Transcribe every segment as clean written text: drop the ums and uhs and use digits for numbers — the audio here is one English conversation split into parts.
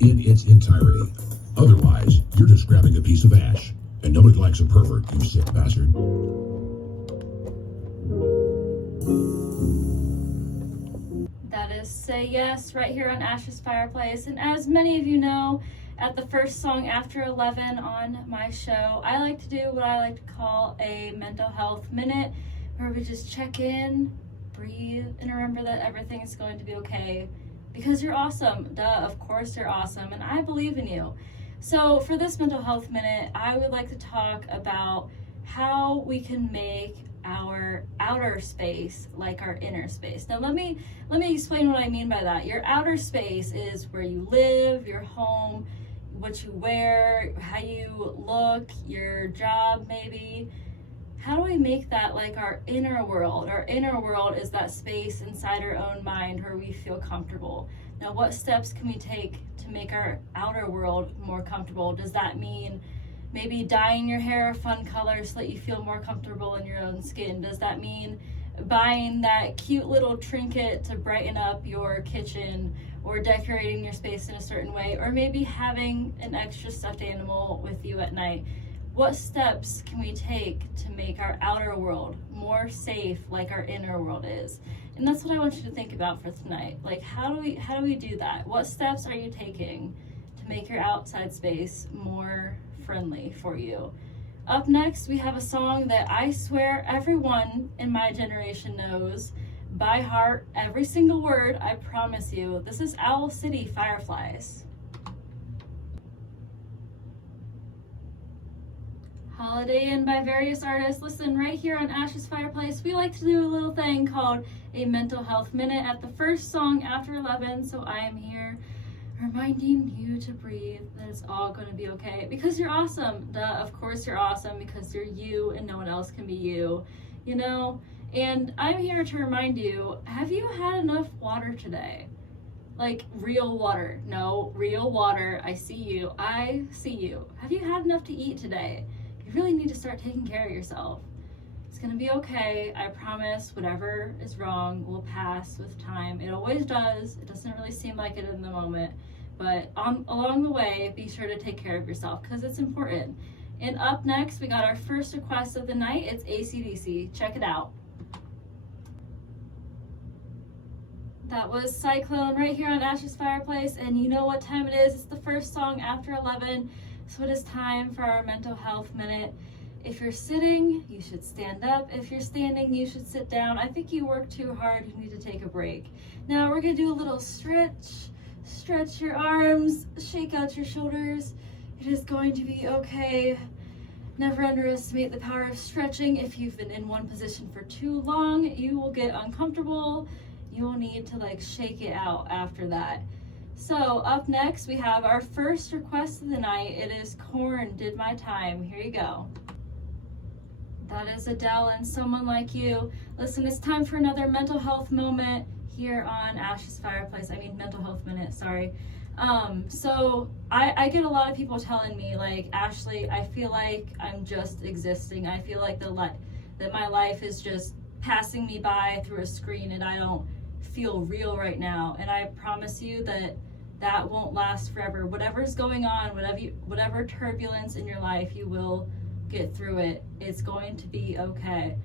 in its entirety. Otherwise, you're just grabbing a piece of ash. And nobody likes a pervert, you sick bastard. That is Say Yes right here on Ash's Fireplace. And as many of you know, at the first song after 11 on my show, I like to do what I like to call a mental health minute, where we just check in, breathe, and remember that everything is going to be okay. Because you're awesome. Duh, of course you're awesome. And I believe in you. So for this mental health minute, I would like to talk about how we can make our outer space like our inner space. Now let me explain what I mean by that. Your outer space is where you live, your home, what you wear, how you look, your job maybe. How do we make that like our inner world? Our inner world is that space inside our own mind where we feel comfortable. Now, what steps can we take to make our outer world more comfortable? Does that mean maybe dyeing your hair a fun color so that you feel more comfortable in your own skin? Does that mean buying that cute little trinket to brighten up your kitchen, or decorating your space in a certain way, or maybe having an extra stuffed animal with you at night? What steps can we take to make our outer world more safe like our inner world is? And that's what I want you to think about for tonight. Like, how do we do that? What steps are you taking to make your outside space more friendly for you? Up next, we have a song that I swear everyone in my generation knows by heart, every single word, I promise you. This is Owl City Fireflies. Holiday Inn by various artists. Listen, right here on Ash's Fireplace, we like to do a little thing called a mental health minute at the first song after 11, so I am here reminding you to breathe, that it's all going to be okay, because you're awesome. Duh, of course you're awesome, because you're you and no one else can be you, you know? And I'm here to remind you, have you had enough water today? Like real water. No, real water. I see you. I see you. Have you had enough to eat today? You really need to start taking care of yourself. It's gonna be okay. I promise. Whatever is wrong will pass with time. It always does. It doesn't really seem like it in the moment, but along the way, be sure to take care of yourself, because it's important. And up next, we got our first request of the night. It's AC/DC. Check it out. That was Cyclone right here on Ash's Fireplace, and you know what time it is. It's the first song after 11, so it is time for our mental health minute. If you're sitting, you should stand up. If you're standing, you should sit down. I think you work too hard. You need to take a break. Now we're gonna do a little stretch. Stretch your arms, shake out your shoulders. It is going to be okay. Never underestimate the power of stretching. If you've been in one position for too long, you will get uncomfortable. You will need to like shake it out after that. So up next, we have our first request of the night. It is Korn, Did My Time. Here you go. That is Adele and Someone Like You. Listen, it's time for another mental health moment here on Ash's Fireplace. Mental health minute, sorry. So I get a lot of people telling me, like, Ashley, I feel like I'm just existing. I feel like that my life is just passing me by through a screen, and I don't feel real right now. And I promise you that won't last forever. Whatever's going on, whatever turbulence in your life, you will get through it. It's going to be okay.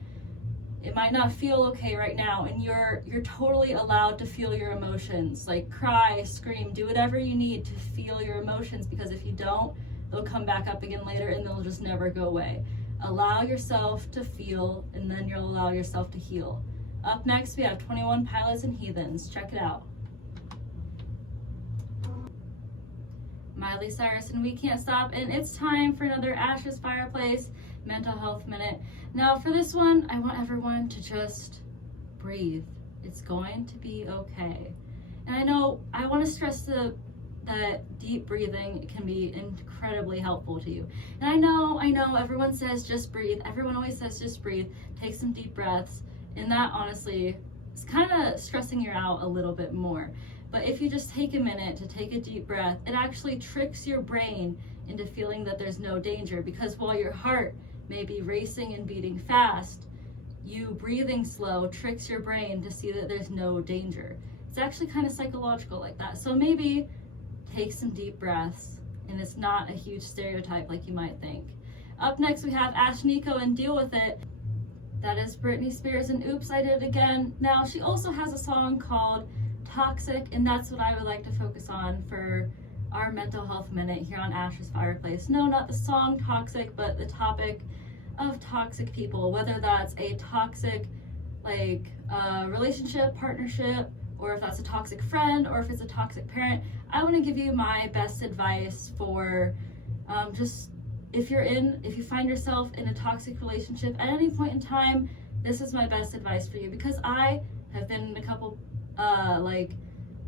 It might not feel okay right now, and you're totally allowed to feel your emotions. Like, cry, scream, do whatever you need to feel your emotions, because if you don't, they'll come back up again later and they'll just never go away. Allow yourself to feel, and then you'll allow yourself to heal. Up next, we have 21 Pilots and Heathens. Check it out. Miley Cyrus and We Can't Stop, and it's time for another Ash's Fireplace mental health minute. Now for this one, I want everyone to just breathe. It's going to be okay. And I know I want to stress that deep breathing can be incredibly helpful to you. And I know everyone says just breathe. Everyone always says just breathe. Take some deep breaths. And that honestly is kind of stressing you out a little bit more. But if you just take a minute to take a deep breath, it actually tricks your brain into feeling that there's no danger, because while your heart may be racing and beating fast, you breathing slow tricks your brain to see that there's no danger. It's actually kind of psychological like that. So maybe take some deep breaths, and it's not a huge stereotype like you might think. Up next, we have Ashnikko and Deal With It. That is Britney Spears and Oops, I Did It Again. Now, she also has a song called Toxic, and that's what I would like to focus on for our mental health minute here on Ash's Fireplace. No, not the song Toxic, but the topic of toxic people, whether that's a toxic relationship, partnership, or if that's a toxic friend, or if it's a toxic parent. I want to give you my best advice for just if you find yourself in a toxic relationship at any point in time. This is my best advice for you, because I have been in a couple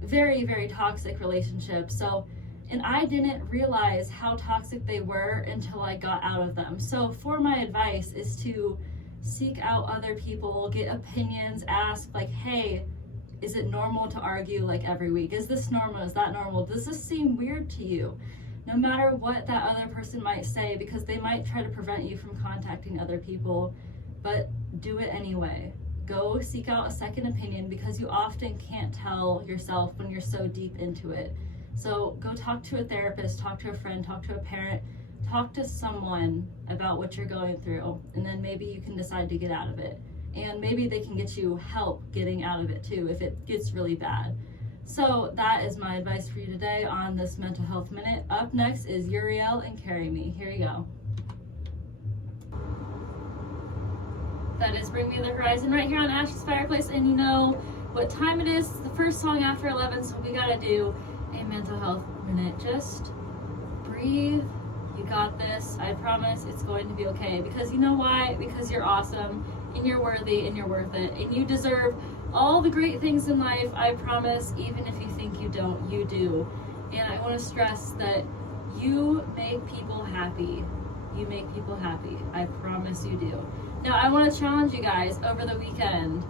very, very toxic relationships. And I didn't realize how toxic they were until I got out of them. So for my advice is to seek out other people, get opinions, ask hey, is it normal to argue every week? Is this normal? Is that normal? Does this seem weird to you? No matter what that other person might say, because they might try to prevent you from contacting other people, but do it anyway. Go seek out a second opinion, because you often can't tell yourself when you're so deep into it. So go talk to a therapist, talk to a friend, talk to a parent, talk to someone about what you're going through, and then maybe you can decide to get out of it. And maybe they can get you help getting out of it too if it gets really bad. So that is my advice for you today on this Mental Health Minute. Up next is Uriel and Carry Me. Here you go. That is Bring Me the Horizon right here on Ash's Fireplace. And you know what time it is. It's the first song after 11, so we gotta do a mental health minute. Just breathe. You got this. I promise it's going to be okay. Because you know why? Because you're awesome, and you're worthy, and you're worth it, and you deserve all the great things in life. I promise, even if you think you don't, you do. And I want to stress that you make people happy. You make people happy. I promise you do. Now, I want to challenge you guys over the weekend.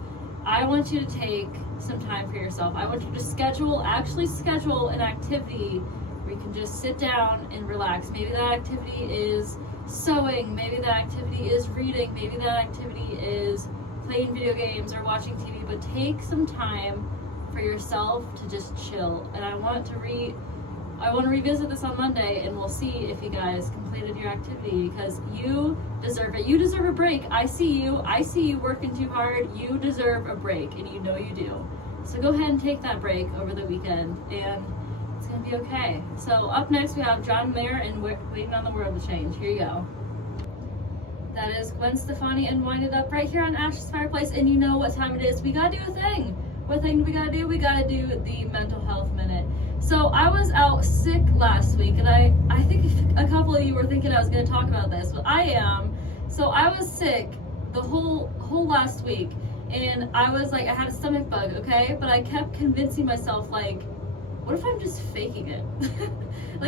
I want you to take some time for yourself. I want you to actually schedule an activity where you can just sit down and relax. Maybe that activity is sewing. Maybe that activity is reading. Maybe that activity is playing video games or watching TV. But take some time for yourself to just chill. And I want to revisit this on Monday, and we'll see if you guys completed your activity, because you deserve it. You deserve a break. I see you working too hard. You deserve a break, and you know you do. So go ahead and take that break over the weekend, and it's gonna be okay. So up next we have John Mayer and Waiting on the World to Change. Here you go. That is Gwen Stefani and Wind It Up right here on Ash's Fireplace. And you know what time it is. We gotta do a thing. What thing do we gotta do? We gotta do the Mental Health Minute. So I was out sick last week, and I think a couple of you were thinking I was gonna talk about this, but I am. So I was sick the whole last week, and I was I had a stomach bug, okay? But I kept convincing myself, what if I'm just faking it?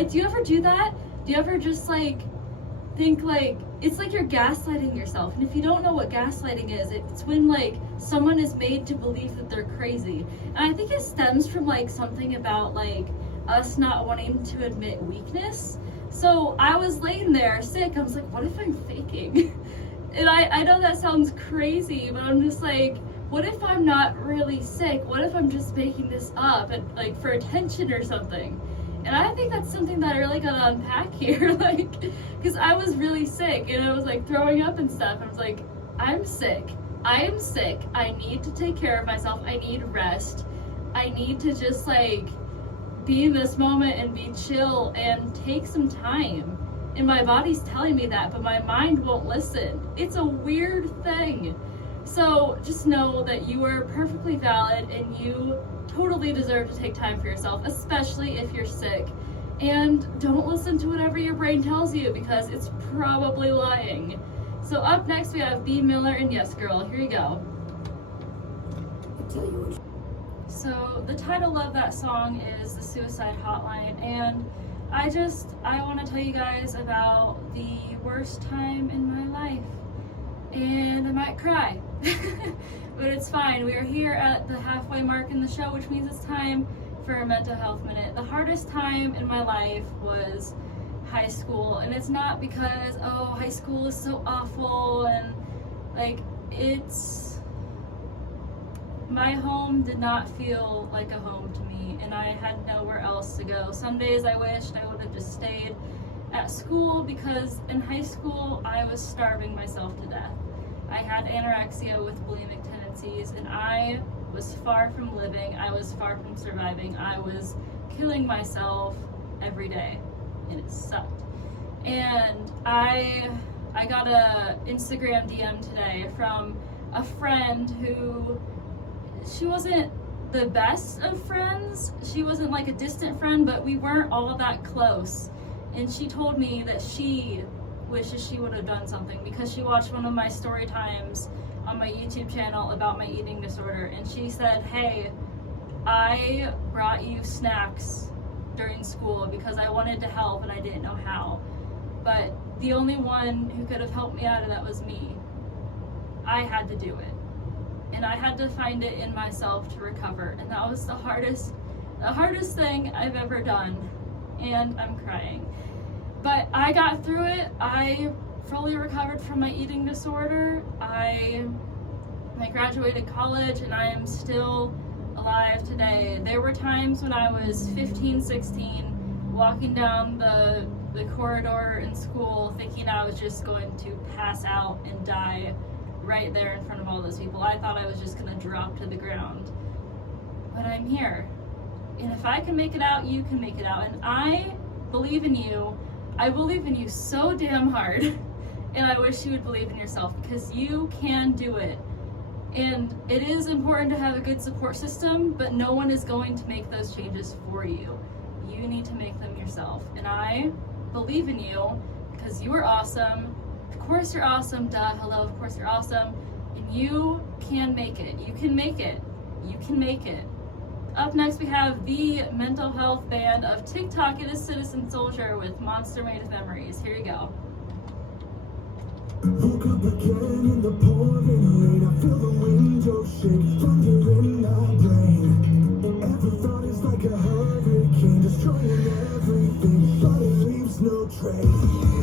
Do you ever do that? Do you ever just think it's you're gaslighting yourself? And if you don't know what gaslighting is, it's when someone is made to believe that they're crazy. And I think it stems from something about us not wanting to admit weakness. So I was laying there sick. I was what if I'm faking? And I know that sounds crazy, but I'm just what if I'm not really sick? What if I'm just making this up and for attention or something? And I think that's something that I really gotta unpack here, because I was really sick, and I was throwing up and stuff. I was I'm sick. I am sick. I need to take care of myself. I need rest. I need to just be in this moment and be chill and take some time. And my body's telling me that, but my mind won't listen. It's a weird thing. So just know that you are perfectly valid, and you totally deserve to take time for yourself, especially if you're sick. And don't listen to whatever your brain tells you, because it's probably lying. So up next we have B. Miller and Yes Girl. Here you go. So the title of that song is The Suicide Hotline, and I want to tell you guys about the worst time in my life. And I might cry, but it's fine. We are here at the halfway mark in the show, which means it's time for a mental health minute. The hardest time in my life was high school, and it's not because, high school is so awful, and my home did not feel like a home to me, and I had nowhere else to go. Some days I wished I would have just stayed at school, because in high school I was starving myself to death. I had anorexia with bulimic tendencies, and I was far from living. I was far from surviving. I was killing myself every day, and it sucked. And I got a Instagram DM today from a friend who, she wasn't the best of friends. She wasn't like a distant friend, but we weren't all that close. And she told me that she wishes she would have done something, because she watched one of my story times on my YouTube channel about my eating disorder, and she said, hey, I brought you snacks during school because I wanted to help and I didn't know how. But the only one who could have helped me out of that was me. I had to do it. And I had to find it in myself to recover. And that was the hardest thing I've ever done. And I'm crying. But I got through it. I fully recovered from my eating disorder. I graduated college, and I am still alive today. There were times when I was 15, 16, walking down the corridor in school thinking I was just going to pass out and die right there in front of all those people. I thought I was just going to drop to the ground. But I'm here. And if I can make it out, you can make it out. And I believe in you. I believe in you so damn hard. And I wish you would believe in yourself, because you can do it. And it is important to have a good support system, but no one is going to make those changes for you. You need to make them yourself. And I believe in you, because you are awesome. Of course you're awesome, duh, hello, of course you're awesome. And you can make it. You can make it. You can make it. Up next we have the mental health band of TikTok. It is Citizen Soldier with Monster Made of Memories. Here you go. Woke up again in the pouring rain. I feel the window shake, thunder in my brain. Every thought is like a hurricane, destroying everything, but it leaves no trace.